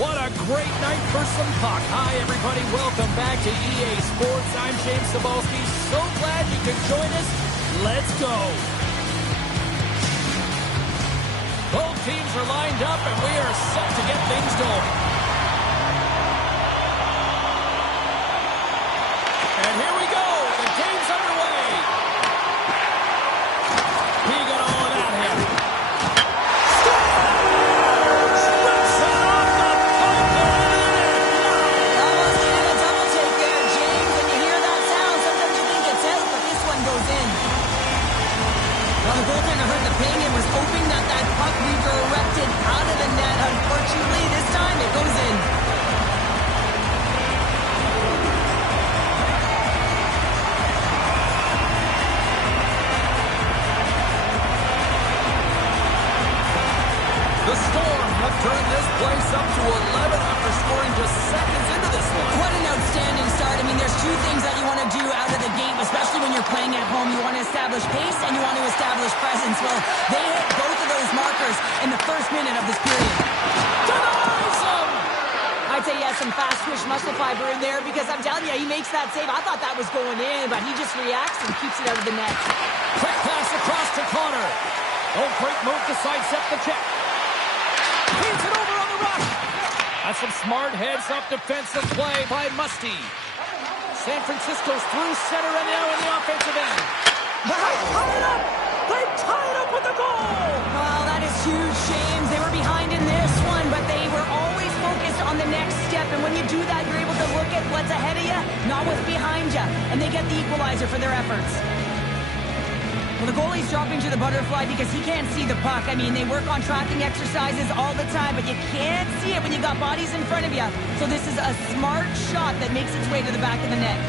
What a great night for some puck. Hi, everybody. Welcome back to EA Sports. I'm James Cebulski. So glad you could join us. Let's go. Both teams are lined up, and we are set to get things going. And here we go. The game's underway. He got all of that hit. Scores! Rips it off the pipe and into the net. Almost needed a double take there, James. When you hear that sound, sometimes you think it's out, but this one goes in. Well, the goaltender heard the ping and was hoping that puck redirected out of the net. Unfortunately, this time it goes in. The Storm have turned this place up to 11 after scoring just seconds into this one. What an outstanding start. I mean, there's two things that you want to do out of the gate, especially when you're playing at home. You want to establish pace and you want to establish presence. Well, they hit both of those markers in the first minute of this period. Denies him! I'd say he has some fast twitch muscle fiber in there because I'm telling you, he makes that save. I thought that was going in, but he just reacts and keeps it out of the net. Quick pass across to Connor. Oh, great move to sidestep the check. Feeds it over on the rush. That's some smart heads-up defensive play by Musty. San Francisco's through center and now in the offensive end. They tie it up! They tie it up with the goal! Well, that is huge, James. They were behind in this one, but they were always focused on the next step. And when you do that, you're able to look at what's ahead of you, not what's behind you. And they get the equalizer for their efforts. Well, the goalie's dropping to the butterfly because he can't see the puck. I mean, they work on tracking exercises all the time, but you can't see it when you got bodies in front of you. So this is a smart shot that makes its way to the back of the net.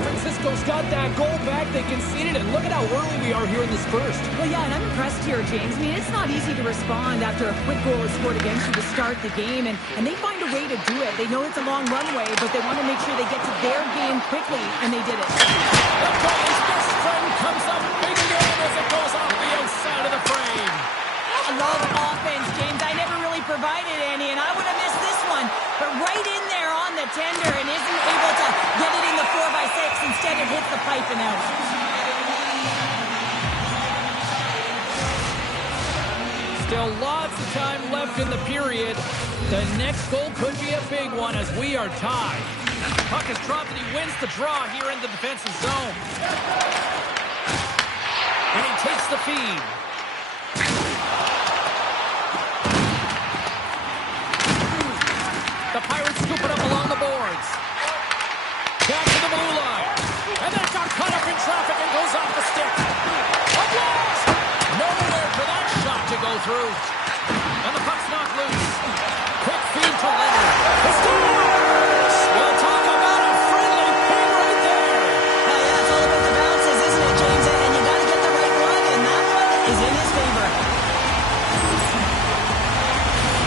Francisco's got that goal back. They conceded, and look at how early we are here in this first. Well, yeah, and I'm impressed here, James. I mean, it's not easy to respond after a quick goal is scored against you to start the game, and they find a way to do it. They know it's a long runway, but they want to make sure they get to their game quickly, and they did it. The goalie's best friend comes up big again as it goes off the outside of the frame. I love offense, James. I never really provided any, and I would have missed this one. But right in there on the tender and isn't able to get it in the 4x6. Instead, it hits the pipe and out. Still lots of time left in the period. The next goal could be a big one as we are tied. Puck is dropped and he wins the draw here in the defensive zone. And he takes the feed. The Pirates scoop it up along the boards. Back to the blue line. And that got caught up in traffic and goes off the stick. A blast! Nowhere for that shot to go through. And the puck's knocked loose. Quick feed to Leonard. He scores! We'll talk about a friendly ping right there. Yeah, it's all about the bounces, isn't it, James? And you got to get the right one, and that one is in his favor.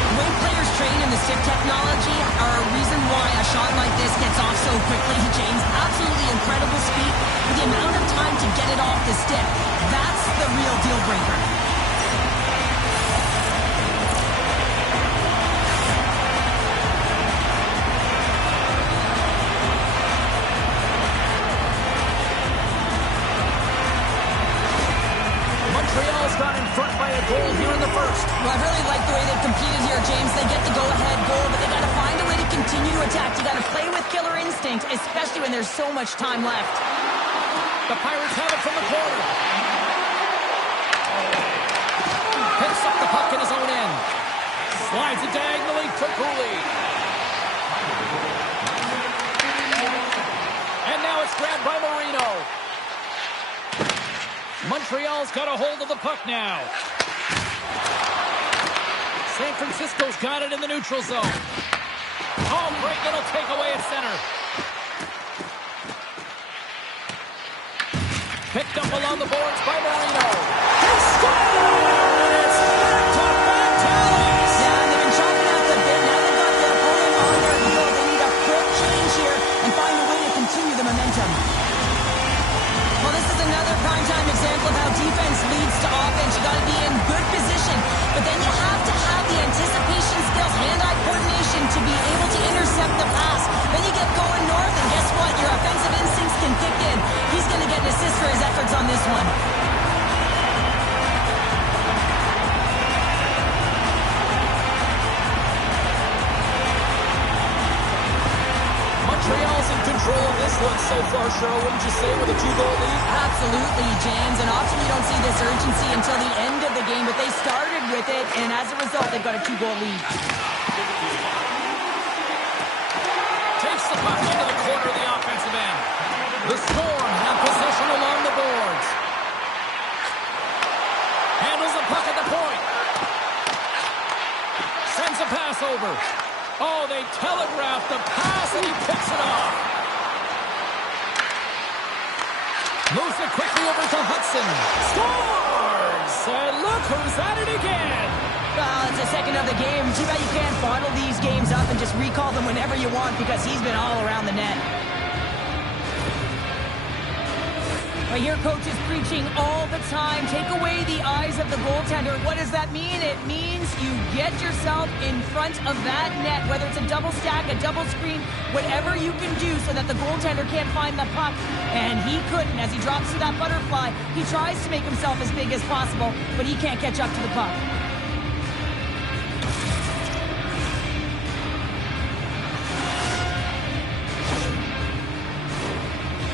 The way players train in the stick technology are a reason why a shot like this gets off so quickly, James. Absolutely incredible speed with the amount of time to get it off the stick. That's the real deal breaker. Montreal's got in front by a goal here in the first. Well, I really like the way they've competed here, James. They get the go-ahead goal, but they got to find a way to continue to attack. You got to play with killer instinct, especially when there's so much time left. The Pirates have it from the corner. Picks up the puck in his own end. Slides it diagonally to Cooley. And now it's grabbed by Marino. Montreal's got a hold of the puck now. San Francisco's got it in the neutral zone. Oh, great little takeaway at center. Picked up along the boards by Marino. He scores! It's back-to-back tallies! Yeah, they've been trying one so far, Cheryl, wouldn't you say, with a 2-goal lead? Absolutely, James. And often you don't see this urgency until the end of the game, but they started with it, and as a result, they've got a 2-goal lead. Takes the puck into the corner of the offensive end. The Storm have possession along the boards. Handles the puck at the point. Sends a pass over. Oh, they telegraphed the pass, and he picks it off. Moves it quickly over to Hudson. Scores! And look who's at it again. It's the second of the game. Too bad you can't bottle these games up and just recall them whenever you want, because he's been all around the net. But here, coach is preaching all the time. Take away the eyes of the goaltender. What does that mean? It means you get yourself in front of that net, whether it's a double stack, a double screen, whatever you can do so that the goaltender can't find the puck. And he couldn't. As he drops to that butterfly, he tries to make himself as big as possible, but he can't catch up to the puck.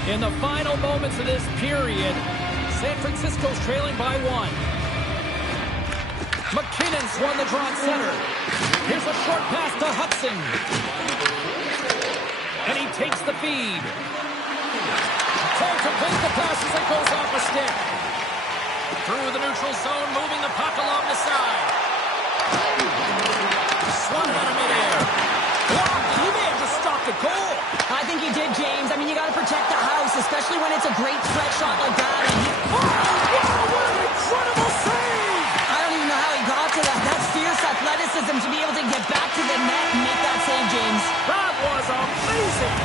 In the final moments of this period, San Francisco's trailing by 1. McKinnon's won the draw at center. Here's a short pass to Hudson. And he takes the feed. Trying to complete the pass as it goes off a stick. Through the neutral zone, moving the puck along the side. Swung out of midair. Blocked. He may have just stopped a goal. I think he did, James. I mean, you got to protect the house, especially when it's a great threat shot like that. And what an incredible save! I don't even know how he got to that. That's fierce athleticism to be able to get back to the net and make that save, James. That was amazing!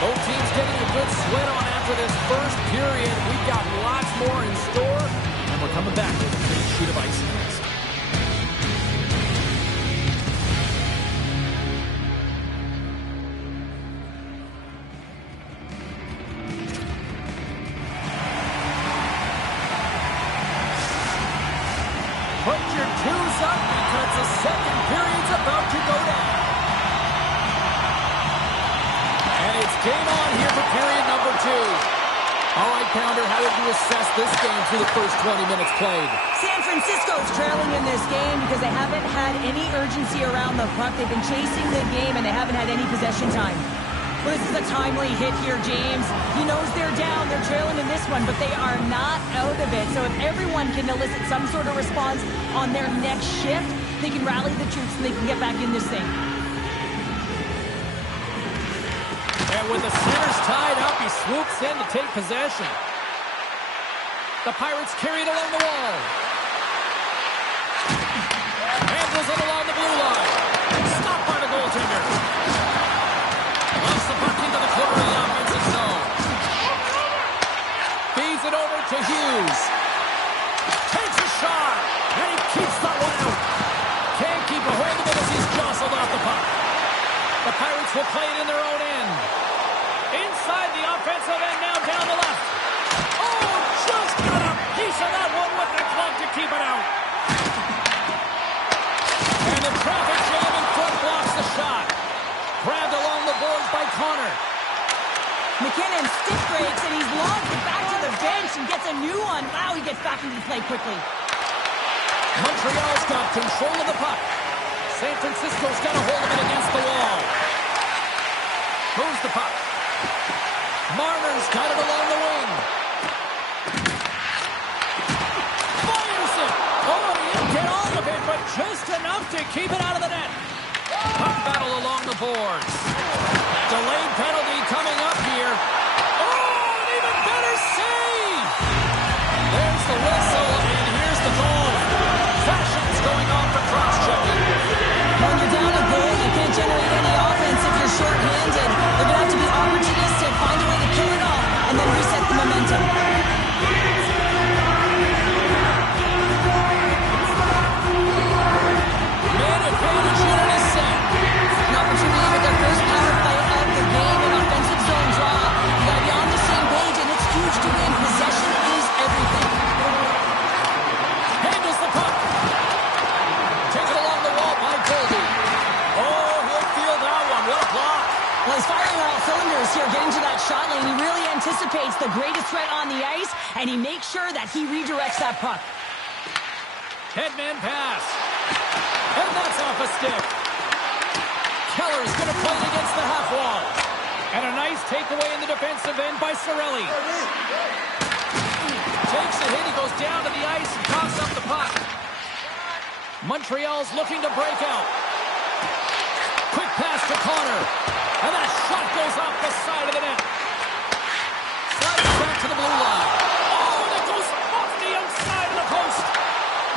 Both teams getting a good sweat on after this first period. We've got lots more in store, and we're coming back with a big sheet of ice next. Put your twos up because the second period's about to go down. And it's game on here for period number 2. All right, Pounder, how would you assess this game through the first 20 minutes played? San Francisco's trailing in this game because they haven't had any urgency around the puck. They've been chasing the game, and they haven't had any possession time. Well, this is a timely hit here, James. He knows they're down. They're trailing in this one, but they are not out of it. So if everyone can elicit some sort of response on their next shift, they can rally the troops and they can get back in this thing. And with the centers tied up, he swoops in to take possession. The Pirates carry it along the wall. Handles it along the blue line. Stopped by the goaltender. Loves the puck into the corner of the offensive zone. Feeds it over to Hughes. Takes a shot, and he keeps that one out. Can't keep a hold of it as he's jostled off the puck. The Pirates will play it in their own end. Inside the offensive end, now down the left. Oh, just got a piece of that one with the glove to keep it out. And the traffic jam in front blocks the shot. Grabbed along the boards by Connor. McKinnon stick breaks, and he's lobbed it back to the bench and gets a new one. Wow, he gets back into the play quickly. Montreal's got control of the puck. San Francisco's got a hold of it against the wall. Moves the puck. Marner's got it along the wing. Fires it. Oh, he didn't get all of it, but just enough to keep it out of the net. Puck battle along the boards. Delayed penalty coming up here. Oh, an even better save! There's the whistle, and here's the goal. Fashion's going on for cross-checking. When you're down a goal, you can't generate any offense if you're short-handed. They're going to have to be opportunistic, find a way to kill it off, and then reset the momentum. Man advantage unit is set. An opportunity with their first power play of the game, and anticipates the greatest threat on the ice, and he makes sure that he redirects that puck. Headman pass. And that's off a stick. Keller's going to play it against the half wall. And a nice takeaway in the defensive end by Cirelli. Takes a hit, he goes down to the ice and coughs up the puck. Montreal's looking to break out. Quick pass to Connor. And that shot goes off the side of the net. Slides back to the blue line. Oh, and it goes off the outside of the post.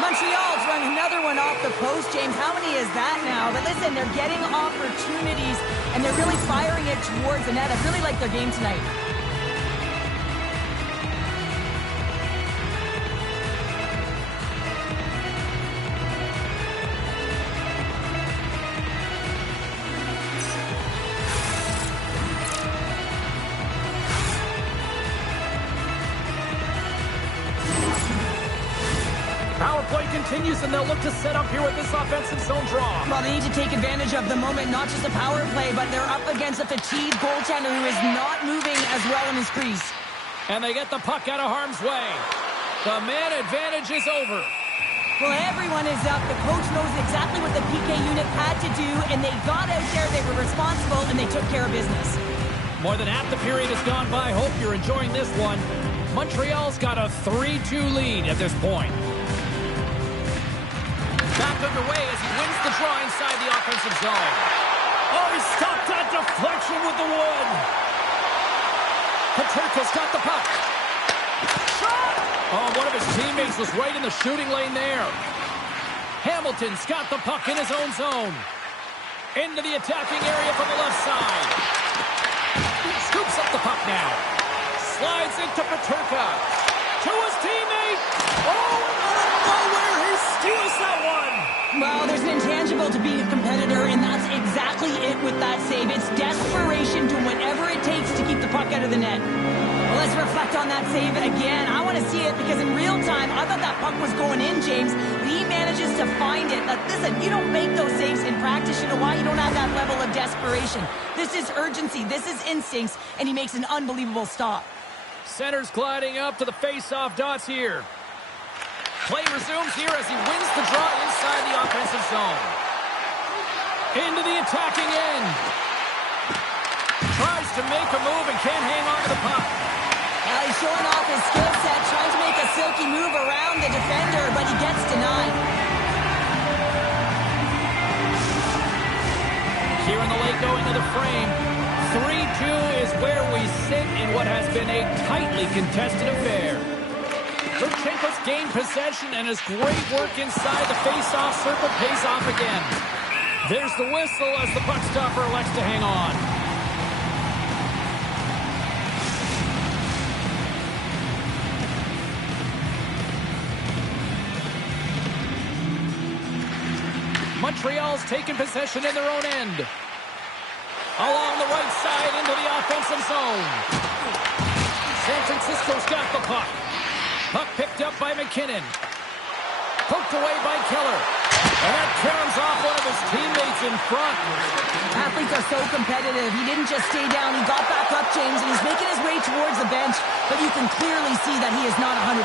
Montreal's running another one off the post, James. How many is that now? But listen, they're getting opportunities, and they're really firing it towards the net. I really like their game tonight. Continues, and they'll look to set up here with this offensive zone draw. Well, they need to take advantage of the moment, not just a power play, but they're up against a fatigued goaltender who is not moving as well in his crease. And they get the puck out of harm's way. The man advantage is over. Well, everyone is up. The coach knows exactly what the PK unit had to do, and they got out there, they were responsible, and they took care of business. More than half the period has gone by. Hope you're enjoying this one. Montreal's got a 3-2 lead at this point. Back underway as he wins the draw inside the offensive zone. Oh, he stopped that deflection with the wood. Peterka's got the puck. Shot! Oh, one of his teammates was right in the shooting lane there. Hamilton's got the puck in his own zone. Into the attacking area from the left side. Scoops up the puck now. Slides into Peterka. To his teammate. Oh, and out of nowhere, he steals that one. Well, there's an intangible to being a competitor, and that's exactly it with that save. It's desperation, doing whatever it takes to keep the puck out of the net. Well, let's reflect on that save again. I want to see it because in real time, I thought that puck was going in, James. He manages to find it. Listen, you don't make those saves in practice. You know why? You don't have that level of desperation. This is urgency. This is instincts, and he makes an unbelievable stop. Center's gliding up to the face-off dots here. Play resumes here as he wins the draw inside the offensive zone. Into the attacking end. Tries to make a move and can't hang on to the puck. Well, he's showing off his skill set, trying to make a silky move around the defender, but he gets denied. Here in the late going to the frame. 3-2 is where we sit in what has been a tightly contested affair. Lutchenko's gained possession, and his great work inside the face-off circle pays off again. There's the whistle as the puck stopper elects to hang on. Montreal's taken possession in their own end. Along the right side into the offensive zone. San Francisco's got the puck. Puck picked up by McKinnon. Poked away by Keller. And that turns off one of his teammates in front. Athletes are so competitive. He didn't just stay down. He got back up, James, and he's making his way towards the bench. But you can clearly see that he is not 100%.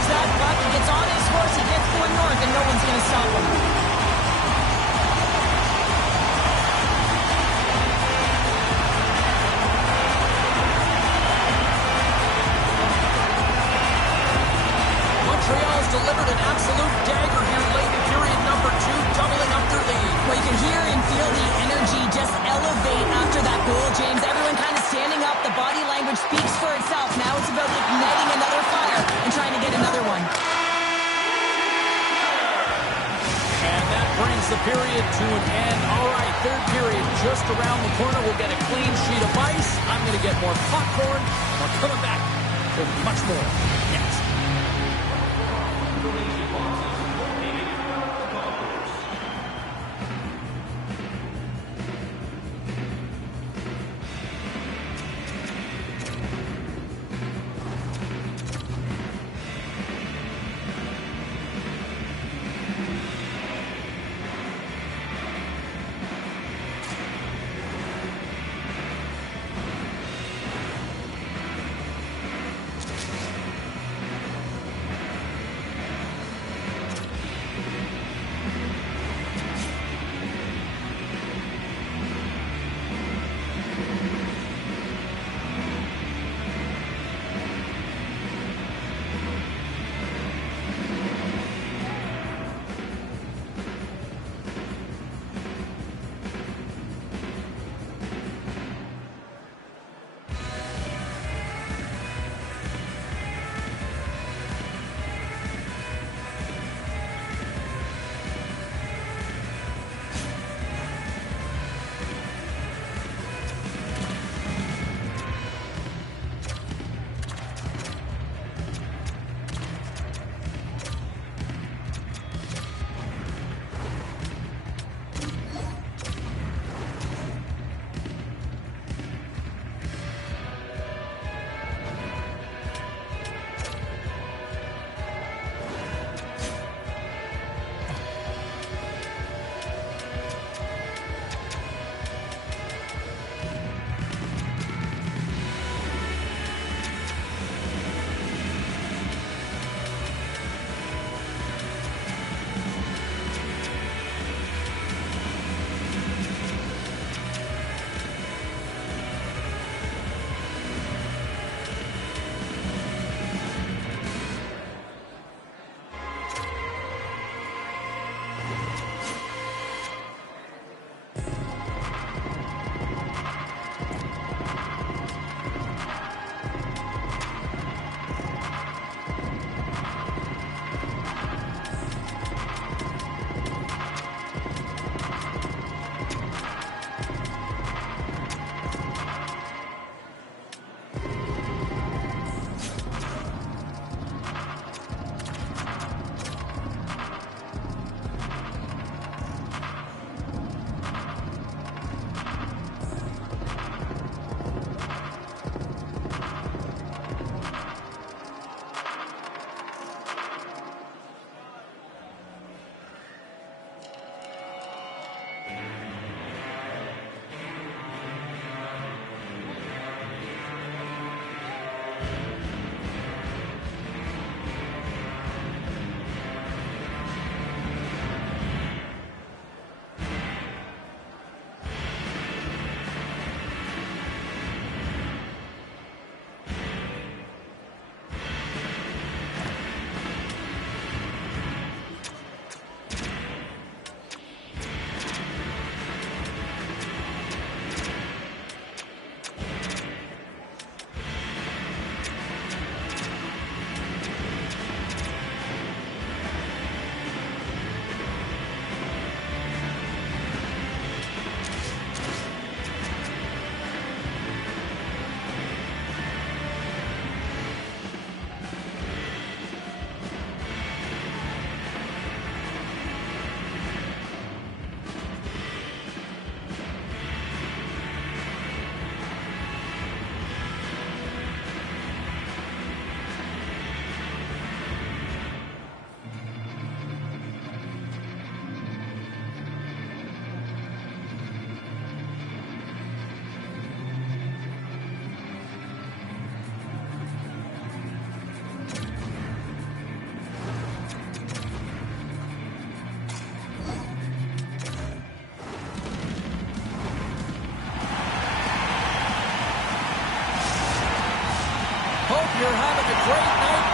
That puck, he gets on his horse, he gets going north, and no one's going to stop him. Montreal's delivered an absolute dagger here late in period number 2, doubling up their lead. Well, you can hear and feel the energy just elevate after that goal, James. Everyone kind of standing up. The body language speaks for itself. Now it's about igniting another fire and trying to get another one. And that brings the period to an end. All right, third period just around the corner. We'll get a clean sheet of ice. I'm going to get more popcorn. We're coming back with much more next.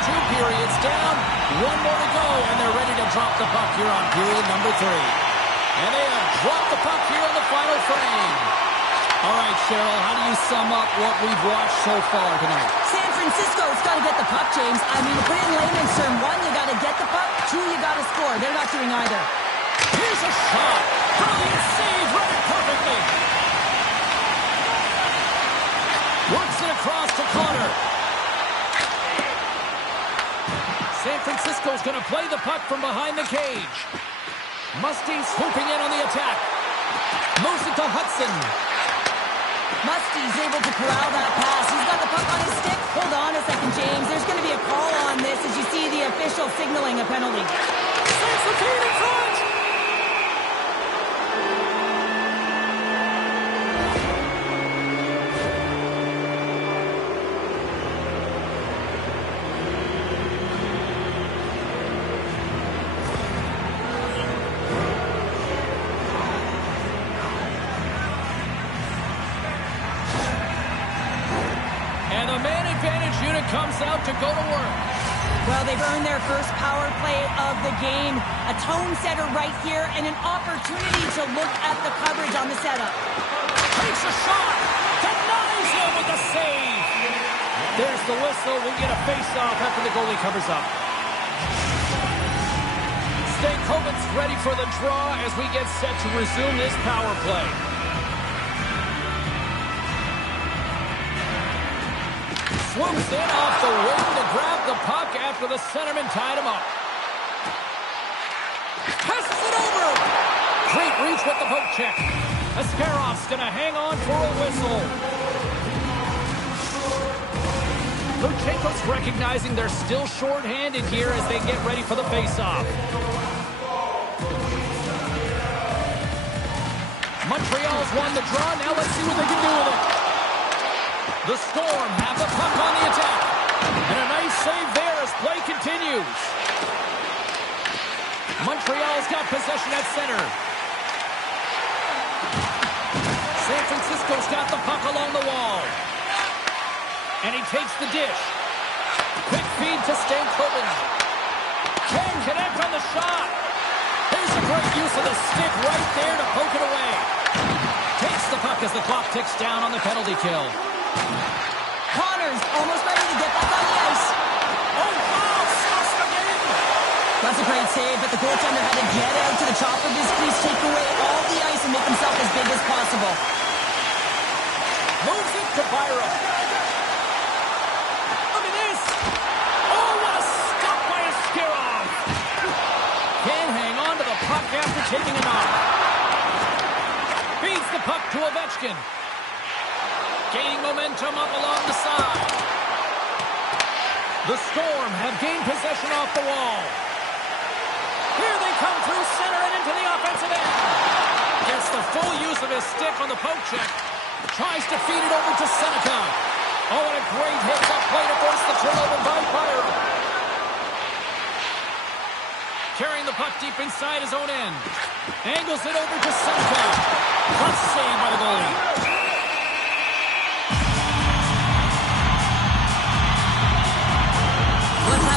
2 periods down. 1 more to go, and they're ready to drop the puck here on period number 3. And they have dropped the puck here on the final frame. All right, Cheryl, how do you sum up what we've watched so far tonight? San Francisco's got to get the puck, James. I mean, to put it in layman's term, 1, you got to get the puck. 2, you got to score. They're not doing either. Here's a shot. Brilliant save, read it perfectly. Works it across to Connor. San Francisco's going to play the puck from behind the cage. Musty's swooping in on the attack. Moves it to Hudson. Musty's able to corral that pass. He's got the puck on his stick. Hold on a second, James. There's going to be a call on this as you see the official signaling a penalty. Saves the feed in front. And the man advantage unit comes out to go to work. Well, they've earned their first power play of the game. A tone setter right here and an opportunity to look at the coverage on the setup. Takes a shot. Denies him with the save. There's the whistle. We get a face-off after the goalie covers up. Stankoven's ready for the draw as we get set to resume this power play. Swoops in off the wing to grab the puck after the centerman tied him up. Passes it over. Great reach with the poke check. Askarof's going to hang on for a whistle. Luchenko's recognizing they're still short-handed here as they get ready for the face-off. Montreal's won the draw. Now let's see what they can do with it. The Storm have the puck on the attack. And a nice save there as play continues. Montreal's got possession at center. San Francisco's got the puck along the wall. And he takes the dish. Quick feed to Stankoven. Can't connect on the shot. Here's a great use of the stick right there to poke it away. Takes the puck as the clock ticks down on the penalty kill. Connor's almost ready to get back on the ice. Oh, wow, stops the game. That's a great save, but the goaltender had to get out to the top of his crease, take away all the ice, and make himself as big as possible. Moves it to Byram. Look at this. Oh, what a stop by Askarov. Can't hang on to the puck after taking a knock. Feeds the puck to Ovechkin. Gaining momentum up along the side. The Storm have gained possession off the wall. Here they come through center and into the offensive end. Gets the full use of his stick on the poke check. Tries to feed it over to Seneca. Oh, and a great hit up play to force the turnover by Byron. Carrying the puck deep inside his own end. Angles it over to Seneca. Clutch save by the goalie.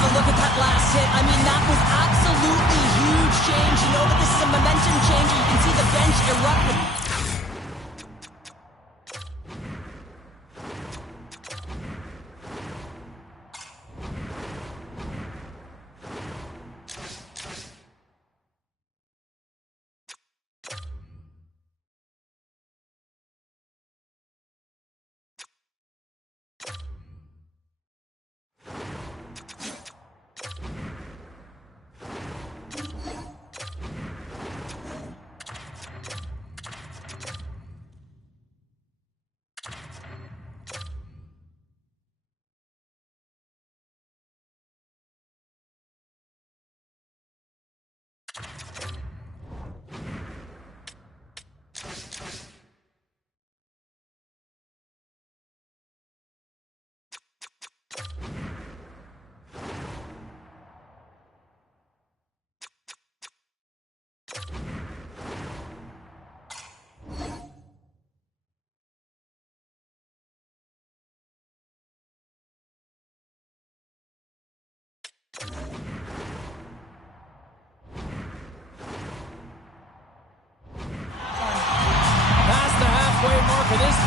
Look at that last hit. I mean, that was absolutely huge change. You know that this is a momentum change. You can see the bench erupt.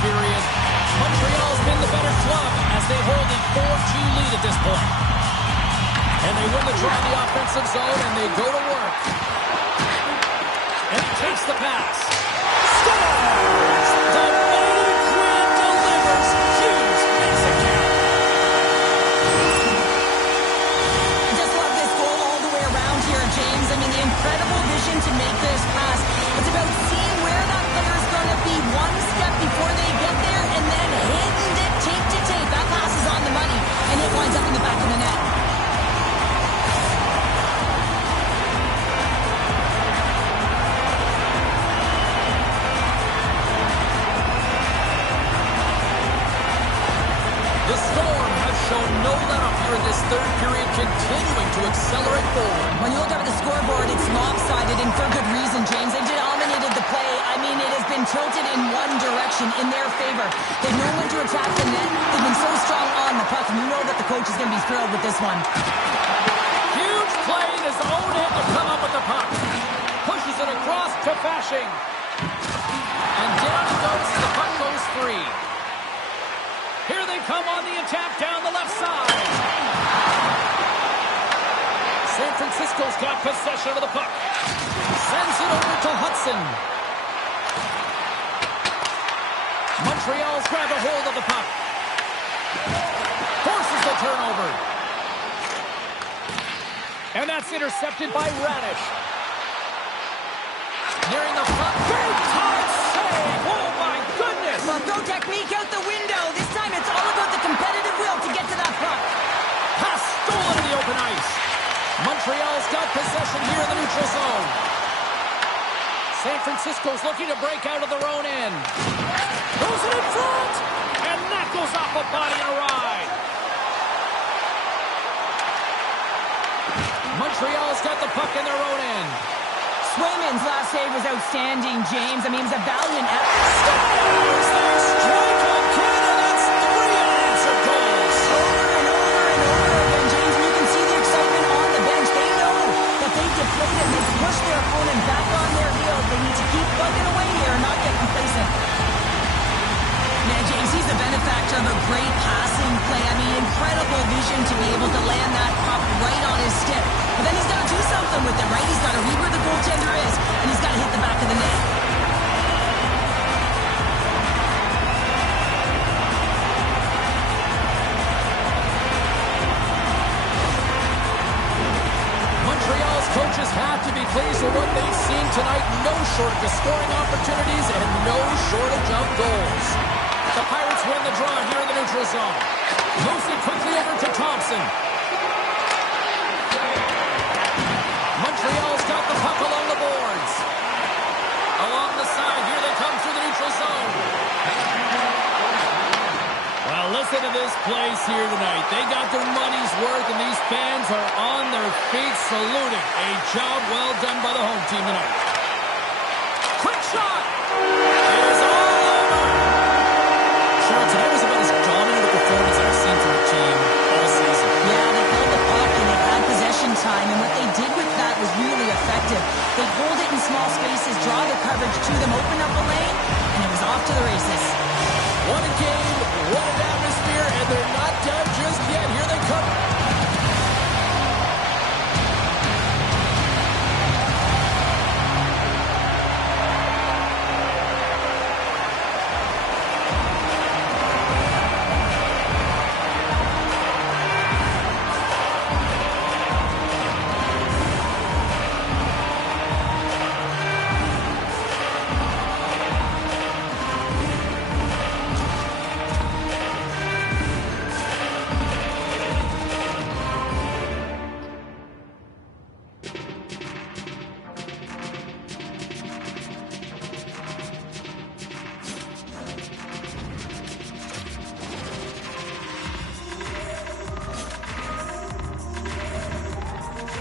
period. Montreal's been the better club as they hold a 4-2 lead at this point. And they win the draw in the offensive zone, and they go to work. And he takes the pass. Scores! The mighty Quinn delivers. Hughes makes it count. I just love this goal all the way around here, James. I mean, the incredible vision to make this pass. It's about seeing where that player is going to be one step before they get there, and then hitting it tape to tape. That pass is on the money, and it winds up in the back of the net. The Storm have shown no let-up here in this third period, continuing to accelerate forward. When you look over the scoreboard, it's lopsided, and for good reason, James. They've dominated the play. I mean, it has been tilted in one direction, in their favor. They've known when to attack the net. They've been so strong on the puck, and you know that the coach is going to be thrilled with this one. Huge play in his own end to come up with the puck. Pushes it across to Fasching. And down it goes as the puck goes free. Here they come on the attack down the left side. San Francisco's got possession of the puck. Sends it over to Hudson. Montreal's grabbed a hold of the puck. Forces the turnover. And that's intercepted by Radish. Nearing the puck. Big time save. Oh, my goodness. Well, throw technique out the window. This time it's all about the competitive will to get to that puck. Pass stolen in the open ice. Montreal's got possession here in the neutral zone. San Francisco's looking to break out of their own end. Throws it in front. And that goes off a body and a ride. Montreal's got the puck in their own end. Swayman's last save was outstanding, James. I mean, it was a valiant effort. Scores! They strike again, and that's 3 unanswered goals. Over and over and over again, James. And you can see the excitement on the bench. They know that they've deflated and they've pushed their opponent back on their heels. They need to keep plugging away here and not get complacent. Man, James, he's the benefactor of a great passing play. I mean, incredible vision to be able to land that puck right on his stick. But then he's got to do something with it, right? He's got to read where the goaltender is, and he's got to hit the back of the net. Montreal's coaches have to be pleased with what they've seen tonight. No shortage of scoring opportunities and no shortage of goals. The Pirates win the draw here in the neutral zone. Moves it quickly over to Thompson. Montreal's got the puck along the boards. Along the side, here they come through the neutral zone. Well, listen to this place here tonight. They got their money's worth, and these fans are on their feet saluting. A job well done by the home team tonight. Quick shot!